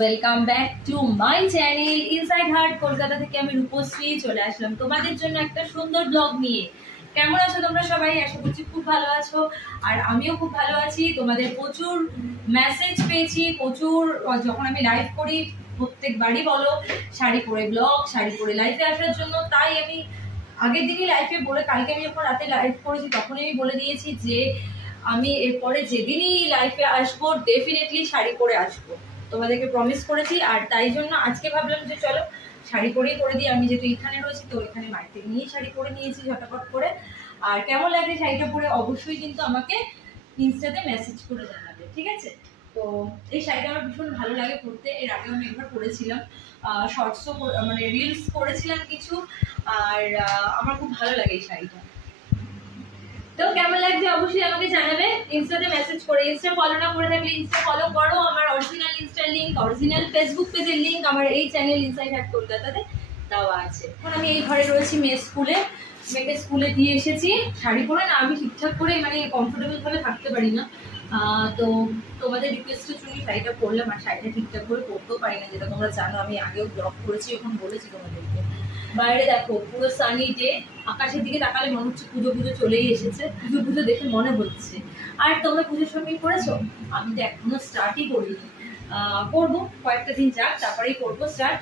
Welcome back to my channel inside heart Kolkata থেকে আমি রূপশ্রী চলে আসলাম তোমাদের জন্য একটা সুন্দর ব্লগ নিয়ে। কেমন আছো তোমরা সবাই? আশা করছি খুব ভালো আছো, আর আমিও খুব ভালো আছি। তোমাদের প্রচুর মেসেজ পেয়েছি, প্রচুর যখন আমি লাইভ করি প্রত্যেকবারই বলো শাড়ি পরে ব্লগ, শাড়ি পরে লাইভে আসার জন্য। তাই আমি আগের দিনই লাইভে বলে, কালকে আমি যখন রাতে লাইভ করেছি তখনই আমি বলে দিয়েছি যে আমি এরপরে যেদিনই লাইভে আসবো ডেফিনেটলি শাড়ি পরে আসবো, তোমাদেরকে প্রমিস করেছি। আর তাই জন্য আজকে ভাবলাম যে চলো শাড়ি পরেই করে দিই। আমি যেহেতু এখানে রয়েছি তো এখানে বাড়িতে নিয়েই শাড়ি পরে নিয়েছি ঝটাপট করে। আর কেমন লাগে শাড়িটা পরে অবশ্যই কিন্তু আমাকে ইনস্টাতে মেসেজ করে জানাবে, ঠিক আছে? তো এই শাড়িটা আমার ভীষণ ভালো লাগে পরতে। এর আগে আমি একবার পরেছিলাম, শর্টসও মানে রিলস করেছিলাম কিছু, আর আমার খুব ভালো লাগে এই শাড়িটা। তো কেমন লাগছে অবশ্যই আমাকে জানাবে ইনস্টাতে মেসেজ করে। ইনস্টা ফলো না করে থাকলে ইনস্টা ফলো করো। আমার অরিজিনাল ইনস্টার লিংক, অরিজিনাল ফেসবুক পেজের লিংক আমার এই চ্যানেল ইনসাইড হার্ট কলকাতাতে দেওয়া আছে। এখন আমি এই ঘরে রয়েছি মেয়ে স্কুলে, মেয়েকে স্কুলে দিয়ে এসেছি। শাড়ি পরে না আমি ঠিকঠাক করে মানে কমফোর্টেবল ভাবে থাকতে পারি না, তো তোমাদের রিকোয়েস্টের জন্য শাড়িটা পরলাম। আর শাড়িটা ঠিকঠাক করে পরতেও পারি না, যেটা তোমরা জানো, আমি আগেও ব্লগ করেছি, এখন বলেছি তোমাদেরকে। বাইরে দেখো পুরো সানি ডে, আকাশের দিকে তাকালে মনে হচ্ছে পুজো পুজো চলেই এসেছে, পুজো পুজো দেখে মনে হচ্ছে। আর তোমরা পুজোর শপিং করেছো? আমি তো এখনো স্টার্টই করিনি, করবো, কয়েকটা দিন যাক তারপরেই করবো স্টার্ট।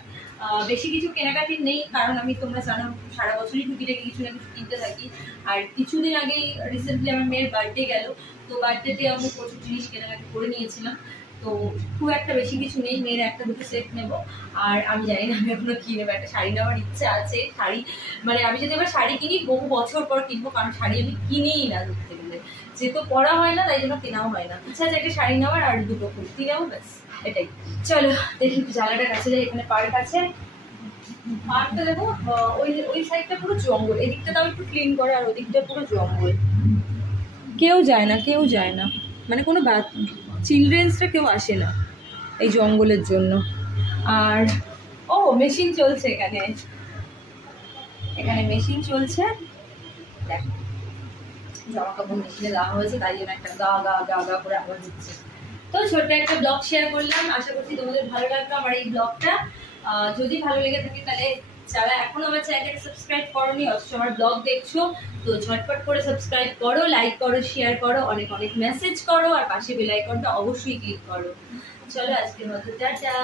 বেশি কিছু কেনাকাটি নেই, কারণ আমি তোমরা জানো সারা বছরই টুকিটাকি কিছু না কিছু কিনতে থাকি। আর কিছুদিন আগেই রিসেন্টলি আমার মেয়ের বার্থডে গেল, তো বার্থডেতে আমি প্রচুর জিনিস কেনাকাটি করে নিয়েছিলাম। তো খুব একটা বেশি কিছু নেই, মেয়ের একটা দুটো সেট নেবো। আর আমি জানি না আমি এখনো কি নেবো, একটা শাড়ি নেওয়ার ইচ্ছে আছে। শাড়ি মানে আমি যদি এবার শাড়ি কিনি বহু বছর পর কিনবো, কারণ শাড়ি আমি কিনিই না ধরতে গেলে, যেহেতু পরা হয় না তাই জন্য কেনাও হয় না। ইচ্ছা আছে একটা শাড়ি নেওয়ার আর দুটো কুর্তি নেবো, ব্যাস এটাই। চলো দেখি জায়গাটার কাছে যাই, এখানে পার্ক আছে। পার্কটা দেখো, ওই সাইডটা পুরো জঙ্গল, এদিকটা তাও একটু ক্লিন করে, আর ওদিকটা পুরো জঙ্গল, কেউ যায় না, কেউ যায় না, মানে কোনো চিলড্রেন্সরা কেউ আসে না এই জঙ্গলের জন্য। আর ও মেশিন চলছে এখানে, এখানে মেশিন চলছে, দেখো জামা কাপড় মেশিনে দেওয়া হয়েছে, তাই জন্য একটা গা গা গা গা করে আওয়াজ হচ্ছে। তো ছোট্ট একটা ব্লগ শেয়ার করলাম, আশা করছি তোমাদের ভালো লাগবে আমার এই ব্লগটা। যদি ভালো লেগে থাকে তাহলে যারা এখনো আমার চ্যানেলটাকে সাবস্ক্রাইব করোনি অথচ আমার ব্লগ দেখছো, তো ঝটপট করে সাবস্ক্রাইব করো, লাইক করো, শেয়ার করো, অনেক অনেক মেসেজ করো, আর পাশে বেল আইকনটা অবশ্যই ক্লিক করো। চলো আজকের মতো টাটা।